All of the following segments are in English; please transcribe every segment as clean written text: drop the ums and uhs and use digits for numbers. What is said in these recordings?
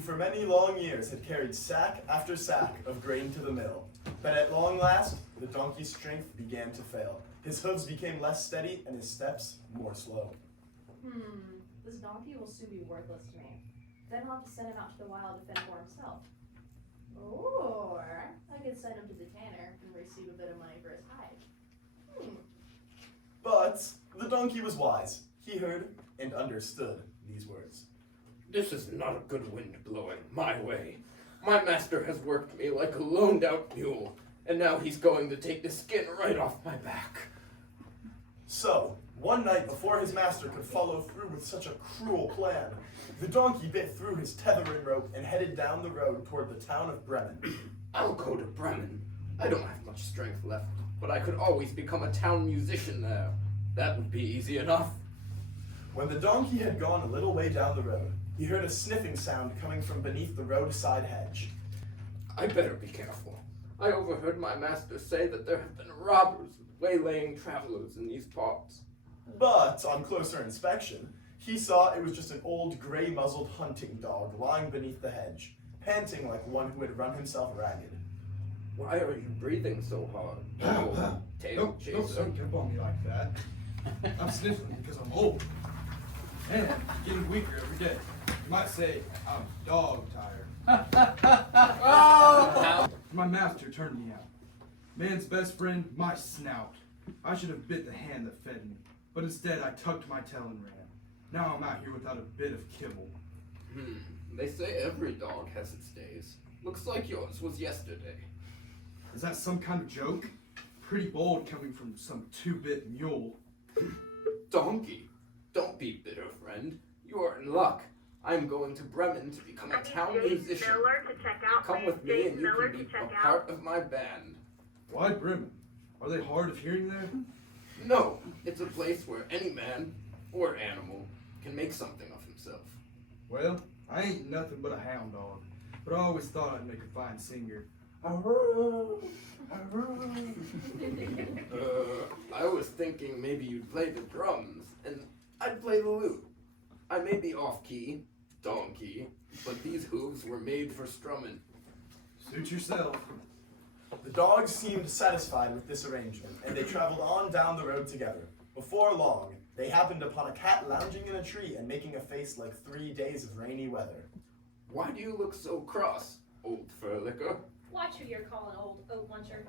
who for many long years had carried sack after sack of grain to the mill. But at long last, the donkey's strength began to fail. His hooves became less steady and his steps more slow. This donkey will soon be worthless to me. Then I'll have to send him out to the wild to fend for himself. Or I could send him to the tanner and receive a bit of money for his hide. But the donkey was wise. He heard and understood these words. This is not a good wind blowing my way. My master has worked me like a loaned out mule, and now he's going to take the skin right off my back. So, one night before his master could follow through with such a cruel plan, the donkey bit through his tethering rope and headed down the road toward the town of Bremen. I'll go to Bremen. I don't have much strength left, but I could always become a town musician there. That would be easy enough. When the donkey had gone a little way down the road, he heard a sniffing sound coming from beneath the roadside hedge. I better be careful. I overheard my master say that there have been robbers waylaying travelers in these parts. But on closer inspection, he saw it was just an old gray-muzzled hunting dog lying beneath the hedge, panting like one who had run himself ragged. Why are you breathing so hard? Tail chaser. Don't sneak up on me like that. I'm sniffling because I'm old. And getting weaker every day. You might say I'm dog tired. My master turned me out. Man's best friend, my snout. I should have bit the hand that fed me, but instead I tucked my tail and ran. Now I'm out here without a bit of kibble. They say every dog has its days. Looks like yours was yesterday. Is that some kind of joke? Pretty bold coming from some two-bit mule. Donkey, don't be bitter, friend. You are in luck. I'm going to Bremen to become a town musician. Come with me and you can be a part of my band. Why Bremen? Are they hard of hearing there? No, it's a place where any man or animal can make something of himself. Well, I ain't nothing but a hound dog, but I always thought I'd make a fine singer. I was thinking maybe you'd play the drums, and I'd play the lute. I may be off-key, donkey, but these hooves were made for strumming. Suit yourself. The dogs seemed satisfied with this arrangement, and they traveled on down the road together. Before long, they happened upon a cat lounging in a tree and making a face like 3 days of rainy weather. Why do you look so cross, old fur-licker? Watch who you're calling old oat muncher.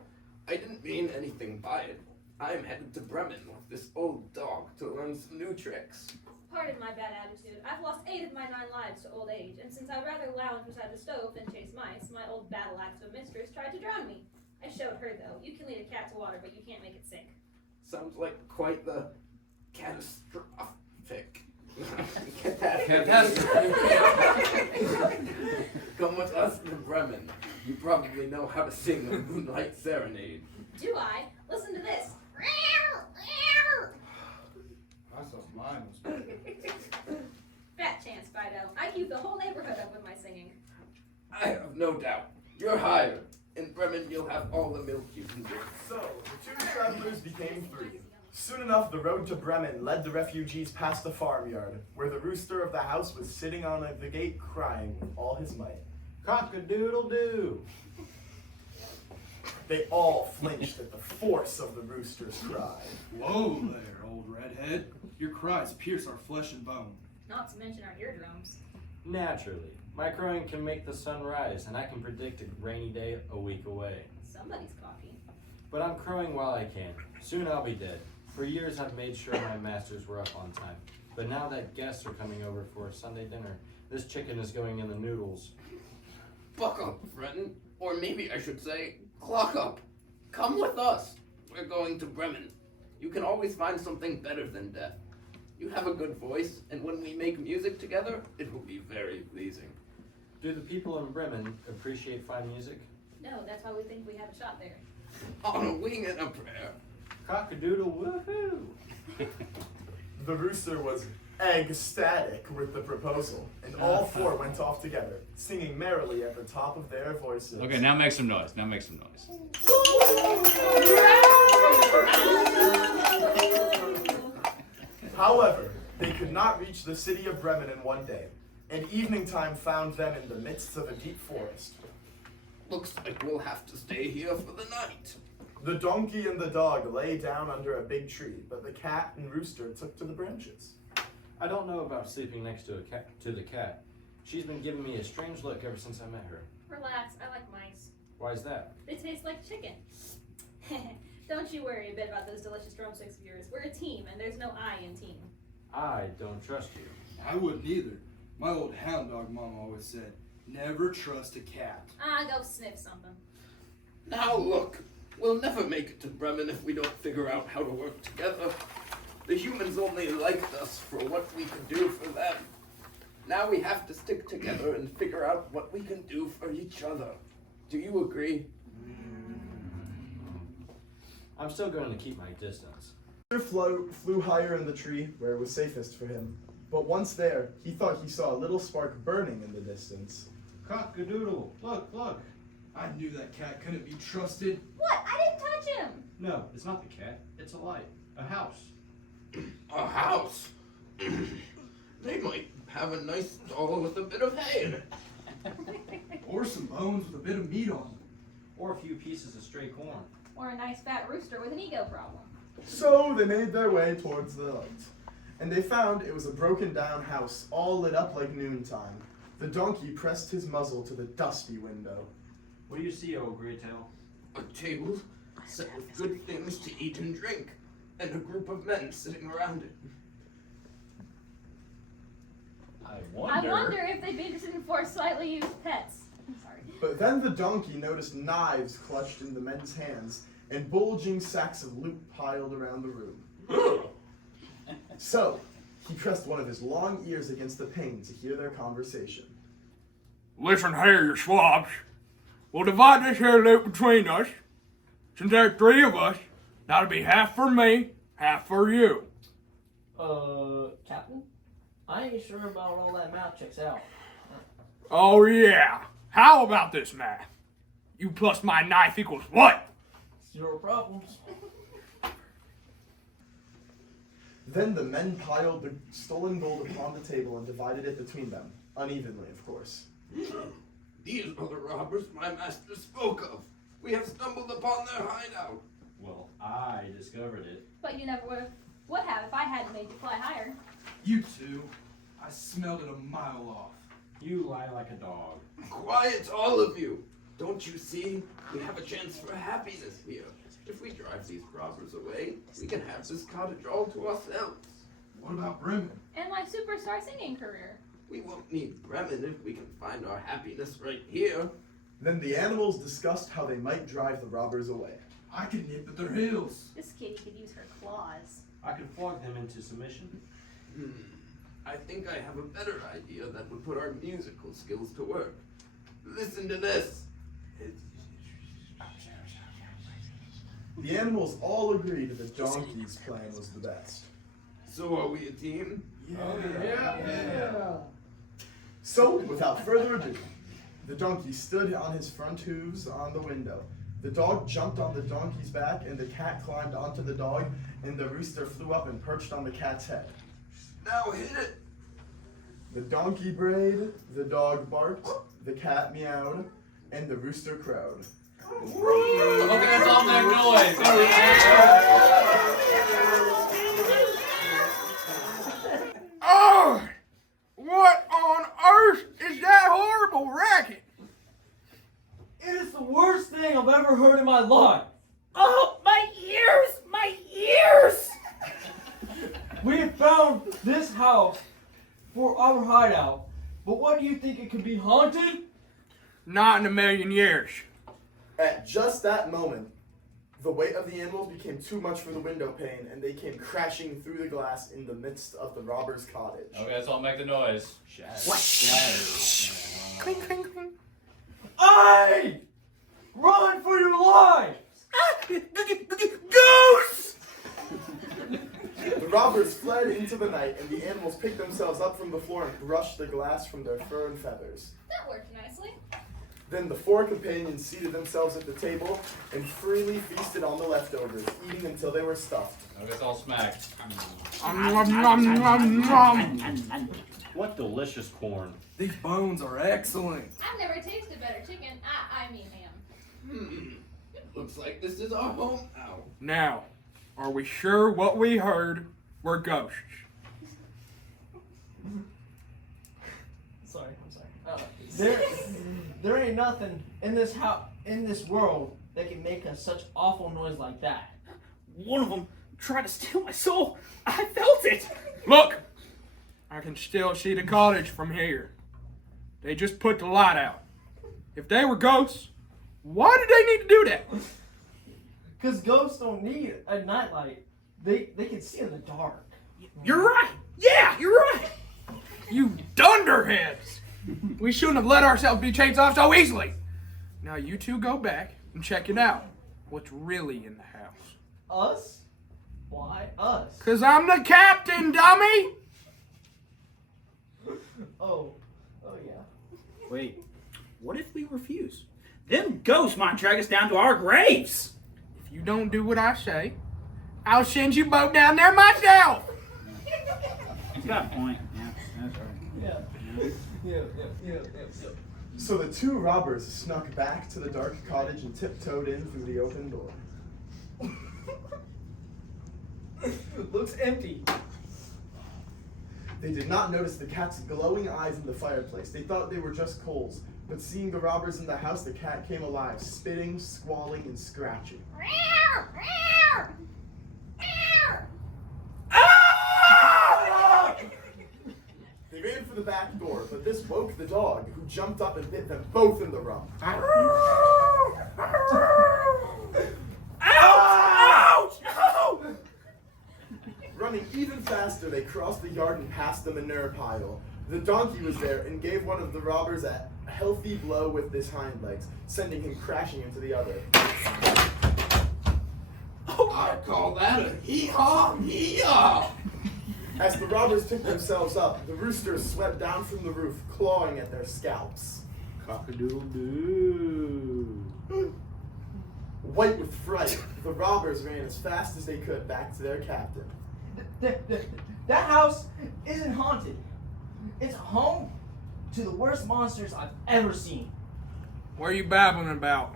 I didn't mean anything by it. I am headed to Bremen with this old dog to learn some new tricks. Pardon my bad attitude. I've lost 8 of my 9 lives to old age, and since I'd rather lounge beside the stove than chase mice, my old battle-axe of a mistress tried to drown me. I showed her, though. You can lead a cat to water, but you can't make it sink. Sounds like quite the catastrophic. Come with us to Bremen. You probably know how to sing the Moonlight Serenade. Do I? Listen to this. I thought mine was better. Fat chance, Fido. I keep the whole neighborhood up with my singing. I have no doubt. You're hired. In Bremen, you'll have all the milk you can drink. So, the 2 travelers became 3. Soon enough, the road to Bremen led the refugees past the farmyard, where the rooster of the house was sitting on the gate crying with all his might. Cock-a-doodle-doo! They all flinched at the force of the rooster's cry. Whoa there, old redhead. Your cries pierce our flesh and bone. Not to mention our eardrums. Naturally. My crowing can make the sun rise, and I can predict a rainy day a week away. Somebody's cocky. But I'm crowing while I can. Soon I'll be dead. For years I've made sure my masters were up on time. But now that guests are coming over for a Sunday dinner, this chicken is going in the noodles. Buck up, friend. Or maybe I should say, clock up. Come with us. We're going to Bremen. You can always find something better than death. You have a good voice, and when we make music together, it will be very pleasing. Do the people in Bremen appreciate fine music? No, that's why we think we have a shot there. On a wing and a prayer. Cock-a-doodle woohoo! The rooster was ecstatic with the proposal, and all 4 went off together, singing merrily at the top of their voices. Okay, now make some noise. Now make some noise. However, they could not reach the city of Bremen in one day. and evening time found them in the midst of a deep forest. Looks like we'll have to stay here for the night. The donkey and the dog lay down under a big tree, but the cat and rooster took to the branches. I don't know about sleeping next to the cat. She's been giving me a strange look ever since I met her. Relax, I like mice. Why is that? They taste like chicken. Don't you worry a bit about those delicious drumsticks of yours. We're a team, and there's no I in team. I don't trust you. I wouldn't either. My old hound dog mom always said, never trust a cat. Go sniff something. Now look, we'll never make it to Bremen if we don't figure out how to work together. The humans only liked us for what we could do for them. Now we have to stick together and figure out what we can do for each other. Do you agree? I'm still going to keep my distance. Rooster flew higher in the tree where it was safest for him. But once there, he thought he saw a little spark burning in the distance. Cock-a-doodle, look. I knew that cat couldn't be trusted. What? I didn't touch him! No, it's not the cat. It's a light. A house. A house? They might have a nice stall with a bit of hay in it. Or some bones with a bit of meat on them. Or a few pieces of stray corn. Or a nice fat rooster with an ego problem. So they made their way towards the light. And they found it was a broken down house, all lit up like noontime. The donkey pressed his muzzle to the dusty window. What do you see, old Grey Tail? A table set with good things to eat and drink, and a group of men sitting around it. I I wonder if they'd be interested in 4 slightly used pets. I'm sorry. But then the donkey noticed knives clutched in the men's hands and bulging sacks of loot piled around the room. So, he pressed one of his long ears against the pane to hear their conversation. Listen here, you swabs. We'll divide this here loot between us. Since there's 3 of us, that'll be half for me, half for you. Captain? I ain't sure about all that math checks out. Oh yeah. How about this math? You plus my knife equals what? 0 problems. Then the men piled the stolen gold upon the table and divided it between them, unevenly, of course. These are the robbers my master spoke of. We have stumbled upon their hideout. Well, I discovered it. But you never would have if I hadn't made you fly higher. You two, I smelled it a mile off. You lie like a dog. Quiet, all of you. Don't you see? We have a chance for happiness here. If we drive these robbers away, we can have this cottage all to ourselves. What about Bremen? And my superstar singing career. We won't need Bremen if we can find our happiness right here. Then the animals discussed how they might drive the robbers away. I can nip at their heels. This kitty could use her claws. I could flog them into submission. I think I have a better idea that would put our musical skills to work. Listen to this. The animals all agreed that the donkey's plan was the best. So are we a team? Yeah. So, without further ado, the donkey stood on his front hooves on the window. The dog jumped on the donkey's back, and the cat climbed onto the dog, and the rooster flew up and perched on the cat's head. Now hit it. The donkey brayed, the dog barked, the cat meowed, and the rooster crowed. Okay, let's all make noise. Oh! What on earth is that horrible racket? It is the worst thing I've ever heard in my life. Oh, my ears! My ears! We have found this house for our hideout, but what do you think, it could be haunted? Not in a million years. At just that moment, the weight of the animals became too much for the window pane, and they came crashing through the glass in the midst of the robber's cottage. Okay, let's all make the noise. Clink, clink, clink. Aye! Run for your lives! Ghosts! The robbers fled into the night, and the animals picked themselves up from the floor and brushed the glass from their fur and feathers. That worked nicely. Then the four companions seated themselves at the table and freely feasted on the leftovers, eating until they were stuffed. I guess I'll smack. What delicious corn. These bones are excellent. I've never tasted better chicken. I mean ham. Looks like this is our home now. Now, are we sure what we heard were ghosts? Sorry, I'm sorry. There ain't nothing in this in this world that can make a such awful noise like that. One of them tried to steal my soul. I felt it. Look! I can still see the cottage from here. They just put the light out. If they were ghosts, why did they need to do that? Cause ghosts don't need a nightlight. They can see in the dark. You're right. Yeah, you're right. You dunderheads! We shouldn't have let ourselves be chased off so easily. Now you two go back and check it out. What's really in the house? Us? Why us? 'Cause I'm the captain, dummy! Oh yeah. Wait, what if we refuse? Them ghosts might drag us down to our graves. If you don't do what I say, I'll send you both down there myself! He's got a point. Yeah, that's right. Yeah. So the two robbers snuck back to the dark cottage and tiptoed in through the open door. Looks empty. They did not notice the cat's glowing eyes in the fireplace. They thought they were just coals. But seeing the robbers in the house, the cat came alive, spitting, squalling, and scratching. They ran for the back door, but this woke the dog, who jumped up and bit them both in the rump. Ouch! Ouch! Running even faster, they crossed the yard and passed the manure pile. The donkey was there and gave one of the robbers a healthy blow with his hind legs, sending him crashing into the other. I call that a hee-haw, hee-haw. As the robbers picked themselves up, the roosters swept down from the roof, clawing at their scalps. Cock-a-doodle-doo. White with fright, the robbers ran as fast as they could back to their captain. That house isn't haunted. It's home to the worst monsters I've ever seen. What are you babbling about?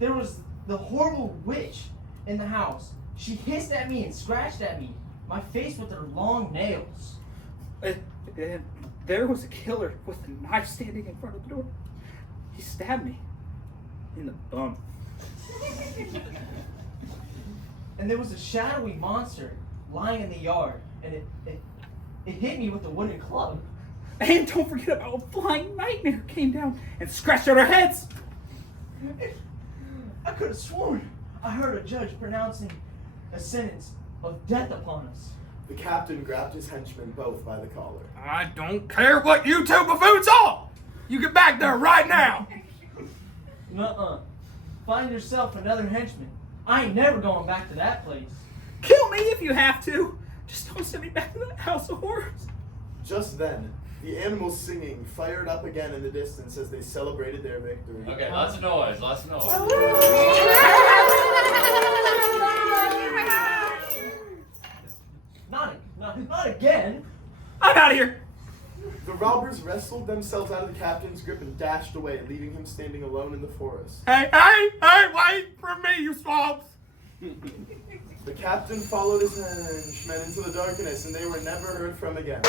There was the horrible witch in the house. She hissed at me and scratched at me, my face with her long nails. And there was a killer with a knife standing in front of the door. He stabbed me in the bum. And there was a shadowy monster lying in the yard, and it hit me with a wooden club. And don't forget about a flying nightmare came down and scratched at our heads. I could have sworn I heard a judge pronouncing a sentence of death upon us. The captain grabbed his henchmen both by the collar. I don't care what you two buffoons are! You get back there right now! Nuh-uh. Find yourself another henchman. I ain't never going back to that place. Kill me if you have to. Just don't send me back to that house of horrors. Just then, the animals singing fired up again in the distance as they celebrated their victory. Okay, lots of noise, lots of noise. Not again. I'm out of here. The robbers wrestled themselves out of the captain's grip and dashed away, leaving him standing alone in the forest. Hey, wait for me, you swabs! The captain followed his henchmen into the darkness, and they were never heard from again.